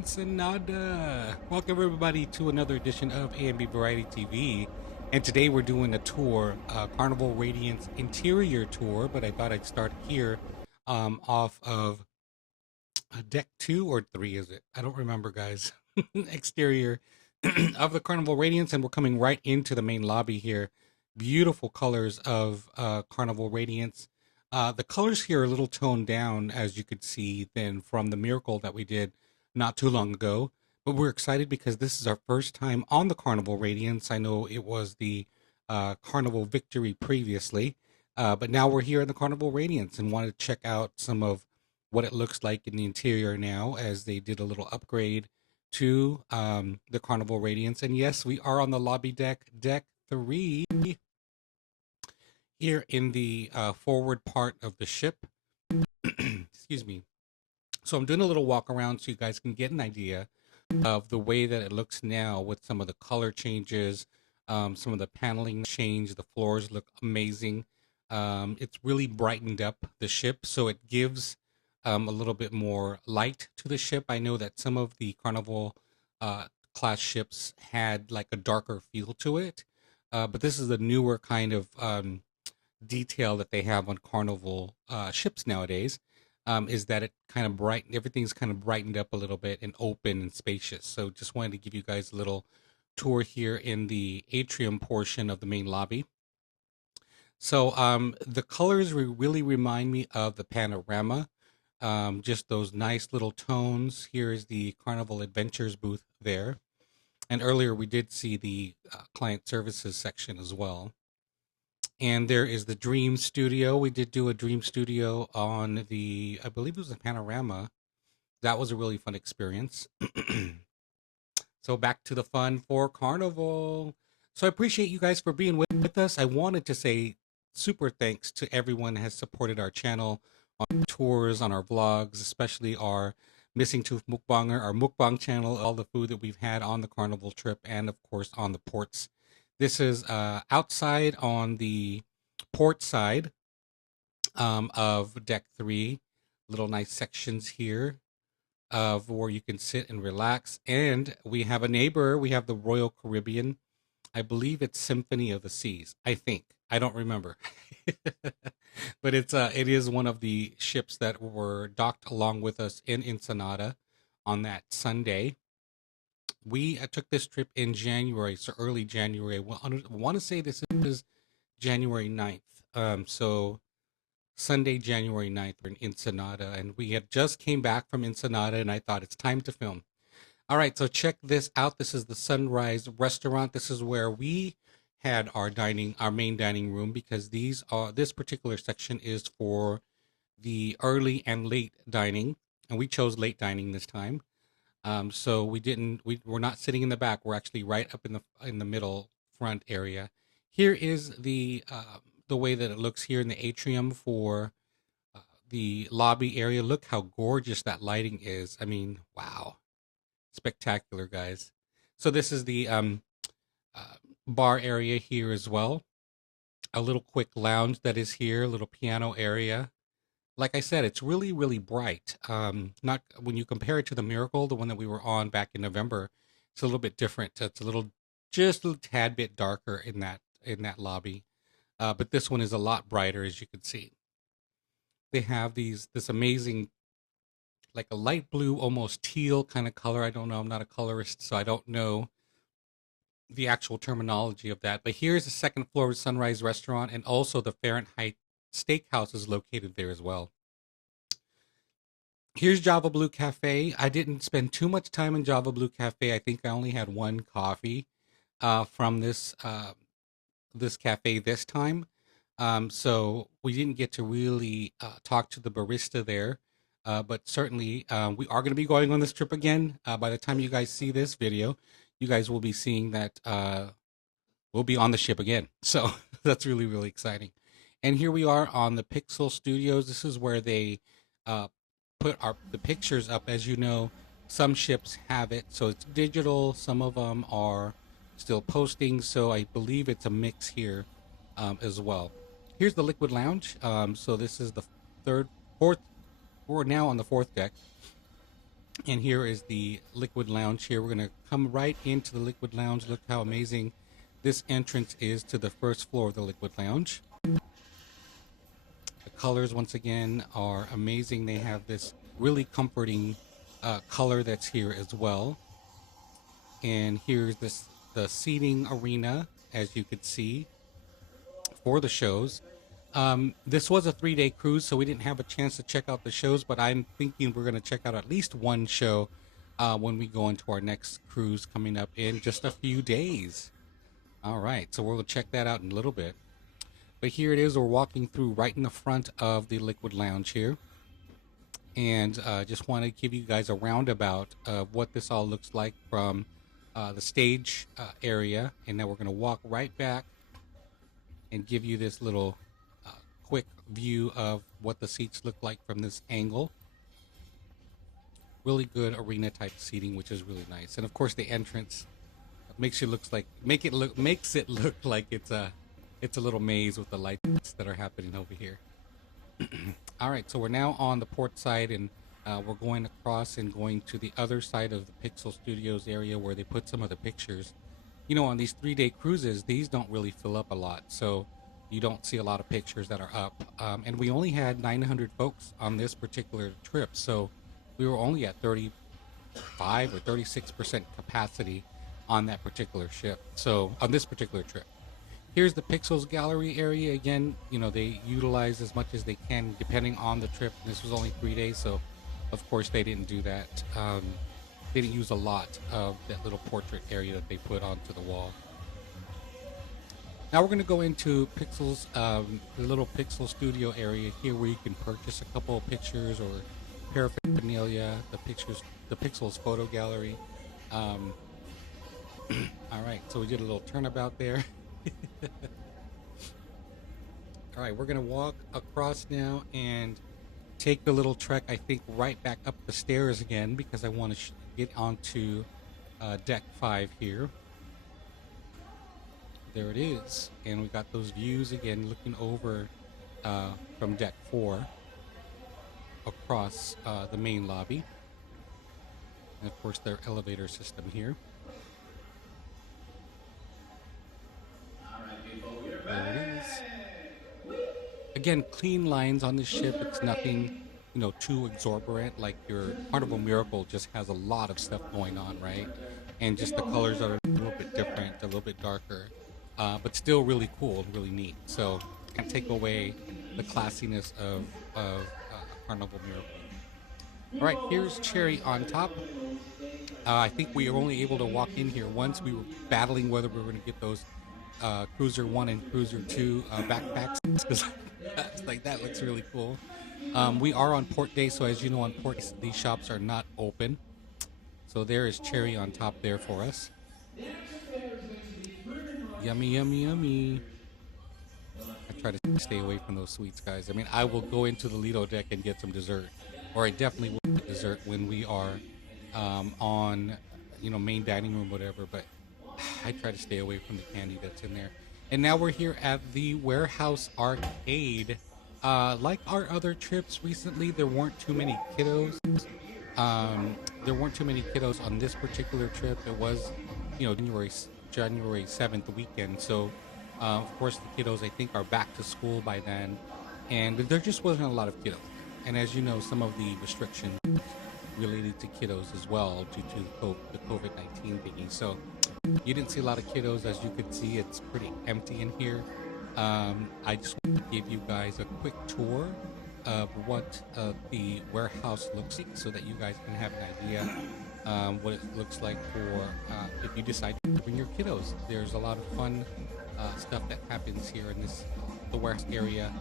Ensenada. Welcome everybody to another edition of A&B Variety TV. And today we're doing a tour, Carnival Radiance interior tour, but I thought I'd start here off of deck 2 or 3, is it? I don't remember, guys. Exterior of the Carnival Radiance, and we're coming right into the main lobby here. Beautiful colors of Carnival Radiance. The colors here are a little toned down, as you could see, than from the Miracle that we did not too long ago. But we're excited because this is our first time on the Carnival Radiance. I know it was the Carnival Victory previously, but now we're here in the Carnival Radiance and wanted to check out some of what it looks like in the interior now, as they did a little upgrade to the Carnival Radiance. And yes, we are on the lobby deck, deck 3. Here in the forward part of the ship. Excuse me. So I'm doing a little walk around so you guys can get an idea of the way that it looks now with some of the color changes, some of the paneling change. The floors look amazing. It's really brightened up the ship, so it gives a little bit more light to the ship. I know that some of the Carnival class ships had like a darker feel to it, but this is a newer kind of detail that they have on Carnival ships nowadays, is that it kind of everything's kind of brightened up a little bit and open and spacious. So just wanted to give you guys a little tour here in the atrium portion of the main lobby. So the colors really remind me of the panorama, just those nice little tones. Here is the Carnival Adventures booth there, and earlier we did see the client services section as well. And there is the Dream Studio. We did do a Dream Studio on the, I believe it was a panorama. That was a really fun experience. So back to the fun for Carnival. So I appreciate you guys for being with us. I wanted to say super thanks to everyone who has supported our channel on tours, on our vlogs, especially our Missing Tooth Mukbanger, our Mukbang channel, all the food that we've had on the Carnival trip, and of course on the ports. This is outside on the port side of deck 3. Little nice sections here of where you can sit and relax. And we have a neighbor. We have the Royal Caribbean. I believe it's Symphony of the Seas. I think. I don't remember. But it is one of the ships that were docked along with us in Ensenada on that Sunday. We took this trip in January, so early January. I want to say this is January 9th. So Sunday, January 9th, we're in Ensenada, and we had just came back from Ensenada, and I thought it's time to film. All right, so check this out. This is the Sunrise Restaurant. This is where we had our main dining room, because this particular section is for the early and late dining, and we chose late dining this time. So we're not sitting in the back. We're actually right up in the middle front area. Here is the way that it looks here in the atrium for the lobby area. Look how gorgeous that lighting is. I mean, wow, spectacular, guys. So this is the bar area here as well. A little quick lounge that is here, a little piano area. Like I said, it's really, really bright. Not when you compare it to the Miracle, the one that we were on back in November, it's a little bit different. It's just a little tad bit darker in that lobby. But this one is a lot brighter, as you can see. They have this amazing, like a light blue, almost teal kind of color. I don't know. I'm not a colorist, so I don't know the actual terminology of that. But here's the second floor of Sunrise Restaurant, and also the Fahrenheit Steakhouse is located there as well. Here's JavaBlue Cafe. I didn't spend too much time in JavaBlue Cafe. I think I only had one coffee from this cafe this time. So we didn't get to really talk to the barista there. But certainly we are going to be going on this trip again. By the time you guys see this video, you guys will be seeing that we'll be on the ship again. So that's really, really exciting. And here we are on the Pixel Studios. This is where they put the pictures up. As you know, some ships have it, so it's digital. Some of them are still posting, so I believe it's a mix here as well. Here's the Liquid Lounge. So this is the fourth. We're now on the 4th deck. And here is the Liquid Lounge here. We're going to come right into the Liquid Lounge. Look how amazing this entrance is to the first floor of the Liquid Lounge. The colors, once again, are amazing. They have this really comforting color that's here as well. And here's the seating arena, as you could see, for the shows. This was a 3-day cruise, so we didn't have a chance to check out the shows, but I'm thinking we're going to check out at least one show when we go into our next cruise coming up in just a few days. All right, so we'll check that out in a little bit. But here it is. We're walking through right in the front of the Liquid Lounge here. And just want to give you guys a roundabout of what this all looks like from the stage area. And then we're going to walk right back and give you this little quick view of what the seats look like from this angle. Really good arena type seating, which is really nice. And of course the entrance makes it look like it's a little maze with the lights that are happening over here. All right, so we're now on the port side, and we're going across and going to the other side of the Pixel Studios area where they put some of the pictures. You know, on these 3-day cruises, these don't really fill up a lot, so you don't see a lot of pictures that are up. And we only had 900 folks on this particular trip, so we were only at 35 or 36% capacity on that particular ship. So on this particular trip. Here's the Pixels gallery area. Again, you know, they utilize as much as they can depending on the trip. This was only 3 days, so of course they didn't do that. They didn't use a lot of that little portrait area that they put onto the wall. Now we're going to go into Pixels, the little Pixel Studio area here, where you can purchase a couple of pictures or paraphernalia. The Pixels photo gallery. All right, so we did a little turnabout there. All right, we're gonna walk across now and take the little trek, I think, right back up the stairs again, because I want to get onto deck 5 here. There it is, and we got those views again, looking over from deck 4 across the main lobby, and of course their elevator system here. There it is. Again, clean lines on the ship. It's nothing, you know, too exorbitant. Like your Carnival Miracle just has a lot of stuff going on, right? And just the colors are a little bit different, a little bit darker, but still really cool and really neat. So can't take away the classiness of Carnival Miracle. All right, here's Cherry on top. I think we were only able to walk in here once. We were battling whether we were going to get those Cruiser 1 and Cruiser 2 backpacks, because like that looks really cool. We are on port day, so as you know, on port these shops are not open. So there is Cherry on top there for us. Yummy, yummy, yummy. I try to stay away from those sweets, guys. I mean, I will go into the Lido deck and get some dessert, or I definitely will get dessert when we are on, you know, main dining room, whatever, but I try to stay away from the candy that's in there. And now we're here at the Warehouse Arcade. Like our other trips recently, there weren't too many kiddos. There weren't too many kiddos on this particular trip. It was, you know, January 7th weekend. So, of course, the kiddos, I think, are back to school by then. And there just wasn't a lot of kiddos. And as you know, some of the restrictions related to kiddos as well due to the COVID-19 thingy. So you didn't see a lot of kiddos. As you could see, it's pretty empty in here. I just want to give you guys a quick tour of what the warehouse looks like, so that you guys can have an idea what it looks like for if you decide to bring your kiddos. There's a lot of fun stuff that happens here in the warehouse area.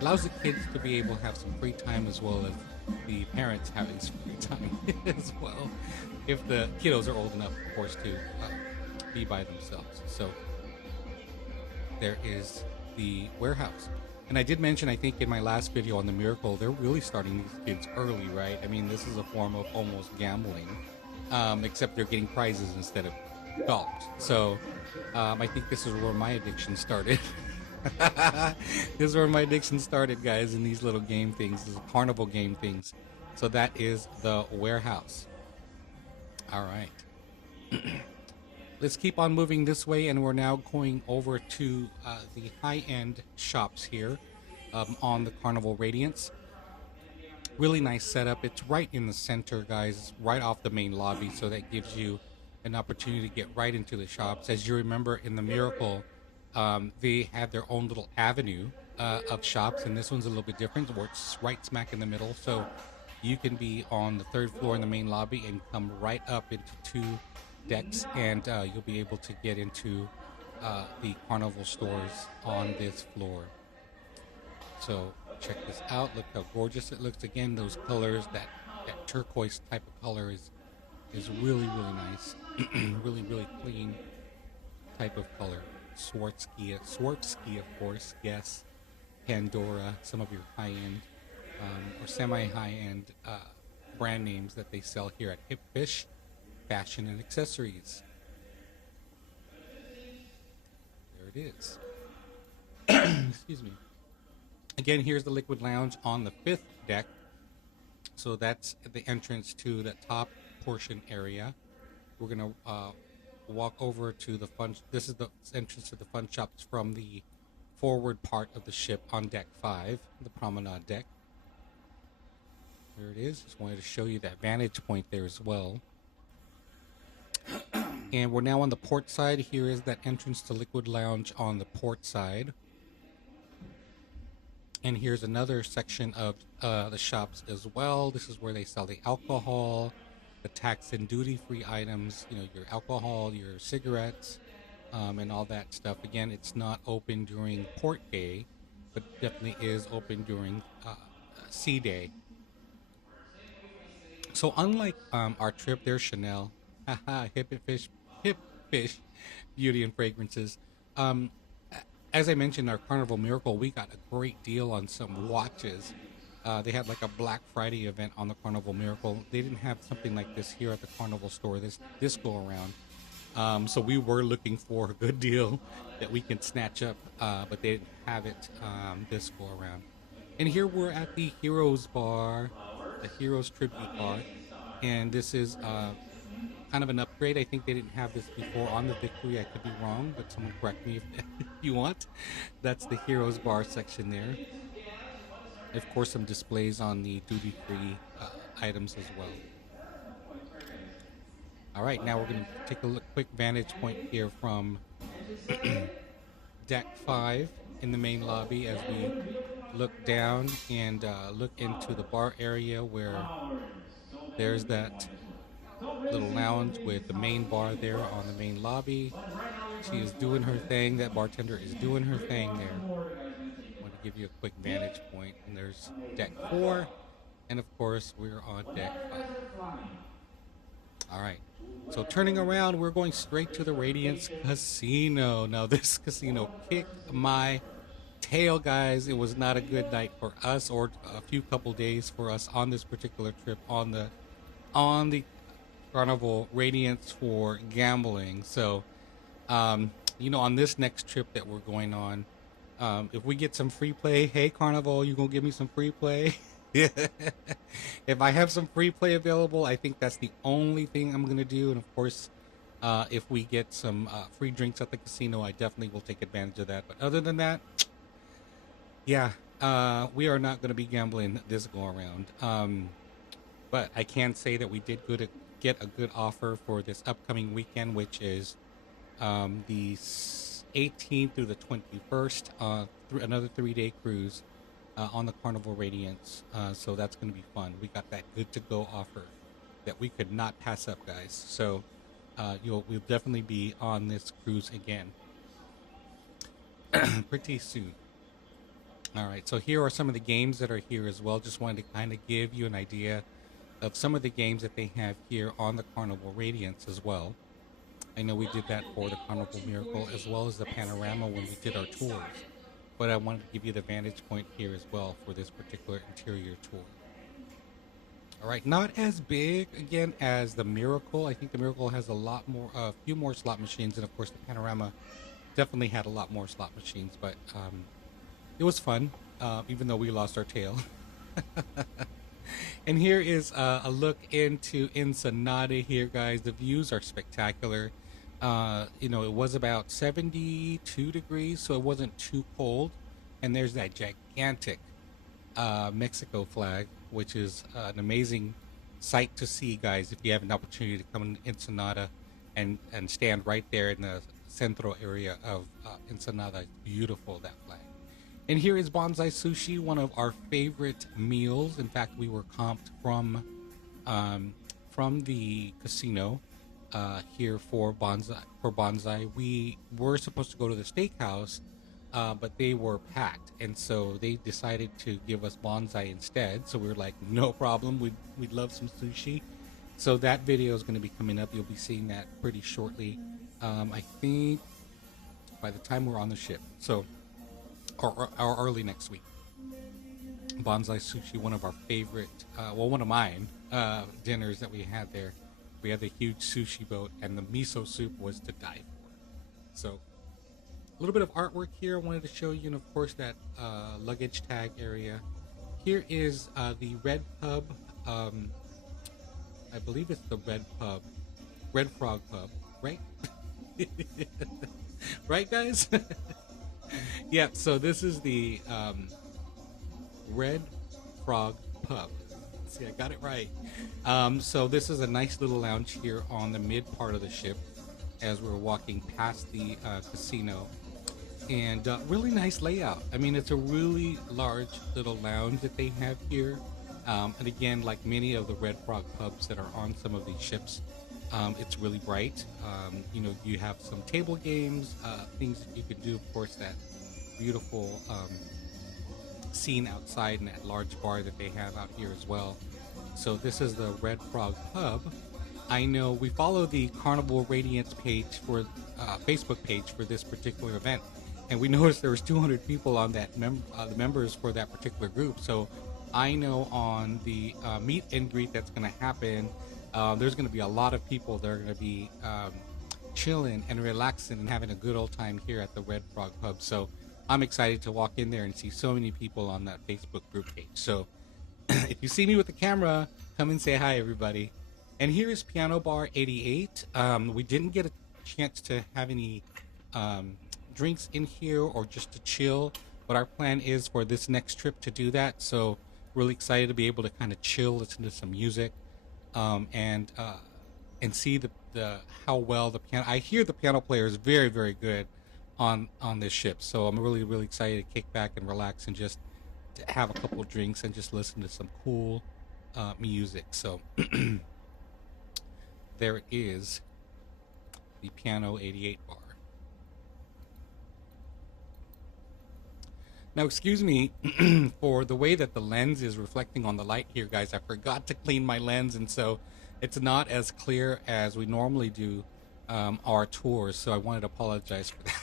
Allows the kids to be able to have some free time, as well as the parents having some free time as well, if the kiddos are old enough, of course, to be by themselves. So there is the warehouse. And I did mention, I think in my last video on the Miracle, they're really starting these kids early, right? I mean, this is a form of almost gambling, except they're getting prizes instead of dollars. So I think this is where my addiction started. This is where my addiction started, guys, in these little game things, these carnival game things. So that is the warehouse. All right. Let's keep on moving this way, and we're now going over to the high-end shops here on the Carnival Radiance. Really nice setup. It's right in the center, guys, right off the main lobby, so that gives you an opportunity to get right into the shops. As you remember in the Miracle, they had their own little avenue of shops, and this one's a little bit different, where it's right smack in the middle. So you can be on the third floor in the main lobby and come right up into two decks, and you'll be able to get into the Carnival stores on this floor. So check this out. Look how gorgeous it looks. Again, those colors, that turquoise type of color is really, really nice. Really, really clean type of color. Swarovski, of course, yes. Pandora, some of your high-end or semi-high-end brand names that they sell here at HIPFish Fashion and Accessories. There it is. Excuse me. Again, here's the Liquid Lounge on the 5th deck. So that's the entrance to the top portion area. We're going to walk over to the fun. This is the entrance to the FunShops from the forward part of the ship on deck 5, the promenade deck. There it is. Just wanted to show you that vantage point there as well. And we're now on the port side. Here is that entrance to Liquid Lounge on the port side. And here's another section of the shops as well. This is where they sell the alcohol, the tax and duty-free items, you know, your alcohol, your cigarettes, and all that stuff. Again, it's not open during port day, but definitely is open during sea day. So unlike our trip, there's Chanel, HIPFish Beauty and Fragrances. As I mentioned, our Carnival Miracle, we got a great deal on some watches. They had like a Black Friday event on the Carnival Miracle. They didn't have something like this here at the Carnival store this go around. So we were looking for a good deal that we can snatch up, but they didn't have it this go around. And here we're at the Heroes Bar, the Heroes Tribute Bar, and this is kind of an upgrade. I think they didn't have this before on the Victory. I could be wrong, but someone correct me if you want. That's the Heroes Bar section there. Of course, some displays on the duty-free items as well. All right, now we're going to take a quick vantage point here from deck 5 in the main lobby as we look down and look into the bar area where there's that little lounge with the main bar there on the main lobby. She is doing her thing. That bartender is doing her thing there. I want to give you a quick vantage point. And there's deck 4. And of course, we're on deck 5. All right. So turning around, we're going straight to the Radiance Casino. Now, this casino kicked my tail, guys. It was not a good night for us, or a few couple days for us on this particular trip on the Carnival Radiance for gambling. So, you know, on this next trip that we're going on, if we get some free play, hey Carnival, you gonna give me some free play? If I have some free play available, I think that's the only thing I'm gonna do. And of course, if we get some free drinks at the casino, I definitely will take advantage of that. But other than that, yeah, we are not gonna be gambling this go around. But I can say that we did get a good offer for this upcoming weekend, which is the 18th through the 21st, through another 3-day cruise on the Carnival Radiance. So that's going to be fun. We got that good to go offer that we could not pass up, guys. So we'll definitely be on this cruise again pretty soon. All right, so here are some of the games that are here as well. Just wanted to kind of give you an idea of some of the games that they have here on the Carnival Radiance as well. I know we did that for the Carnival Miracle as well as the Panorama when we did our tours, but I wanted to give you the vantage point here as well for this particular interior tour. All right, not as big again as the Miracle. I think the Miracle has a few more slot machines, and of course the Panorama definitely had a lot more slot machines, but it was fun, even though we lost our tail. And here is a look into Ensenada here, guys. The views are spectacular. You know, it was about 72 degrees, so it wasn't too cold. And there's that gigantic Mexico flag, which is an amazing sight to see, guys, if you have an opportunity to come in Ensenada and stand right there in the central area of Ensenada. It's beautiful, that flag. And here is Bonsai Sushi, one of our favorite meals. In fact, we were comped from the casino here for Bonsai. We were supposed to go to the Steakhouse, but they were packed, and so they decided to give us Bonsai instead. So we were like, no problem. We'd love some sushi. So that video is going to be coming up. You'll be seeing that pretty shortly. I think by the time we're on the ship. So. Or early next week. Bonsai Sushi, one of our favorite, well, one of mine dinners that we had there. We had the huge sushi boat, and the miso soup was to die for. So, a little bit of artwork here. I wanted to show you, and of course, that luggage tag area. Here is the Red Pub. I believe it's the Red Frog Pub, right? Right, guys? Yeah, so this is the Red Frog Pub. See, I got it right. So this is a nice little lounge here on the mid part of the ship as we're walking past the casino. And really nice layout. I mean, it's a really large little lounge that they have here. And again, like many of the Red Frog pubs that are on some of these ships, it's really bright. You know, you have some table games, things that you can do, of course, that beautiful scene outside in that large bar that they have out here as well. So this is the Red Frog Pub. I know we follow the Carnival Radiance page for Facebook page for this particular event, and we noticed there was 200 people on that the members for that particular group. So I know on the meet and greet that's going to happen, there's going to be a lot of people that are going to be chilling and relaxing and having a good old time here at the Red Frog Pub. So I'm excited to walk in there and see so many people on that Facebook group page. So if you see me with the camera, come and say hi, everybody. And here is Piano Bar 88. We didn't get a chance to have any drinks in here or just to chill, but our plan is for this next trip to do that. So really excited to be able to kind of chill, listen to some music, and see the how well the piano. I hear the piano player is very, very good on this ship. So I'm really, really excited to kick back and relax and just to have a couple of drinks and just listen to some cool music. So there is the Piano 88 bar. Now, excuse me for the way that the lens is reflecting on the light here, guys. I forgot to clean my lens, and so it's not as clear as we normally do our tours. So I wanted to apologize for that.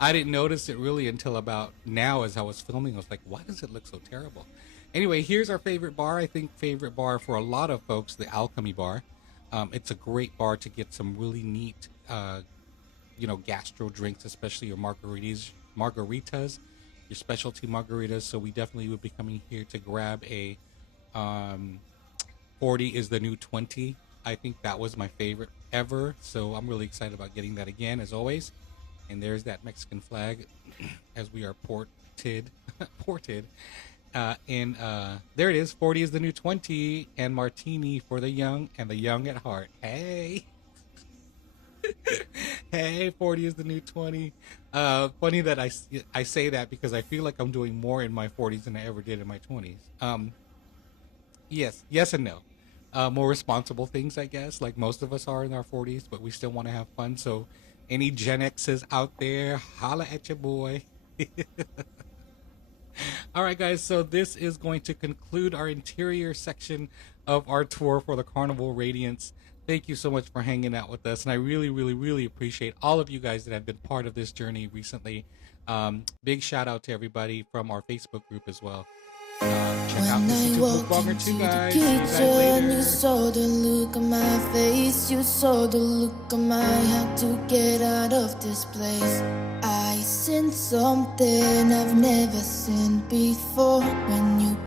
I didn't notice it really until about now as I was filming. I was like, why does it look so terrible? Anyway, here's our favorite bar. I think favorite bar for a lot of folks, the Alchemy Bar. It's a great bar to get some really neat, you know, gastro drinks, especially your margaritas, your specialty margaritas. So we definitely would be coming here to grab a 40 is the new 20. I think that was my favorite ever. So I'm really excited about getting that again, as always. And there's that Mexican flag as we are ported. There it is. 40 is the new 20, and martini for the young and the young at heart. Hey. Hey, 40 is the new 20. Funny that I say that because I feel like I'm doing more in my 40s than I ever did in my 20s. Yes and no. More responsible things, I guess, like most of us are in our 40s, but we still want to have fun. So any Gen X's out there, holla at your boy. All right, guys, so this is going to conclude our interior section of our tour for the Carnival Radiance. Thank you so much for hanging out with us, and I really, really, really appreciate all of you guys that have been part of this journey recently. Big shout out to everybody from our Facebook group as well. Check out this YouTube Mukbanger too, guys. See you guys later. You saw the look on my face, you saw the look on my had to get out of this place. I seen something I've never seen before when you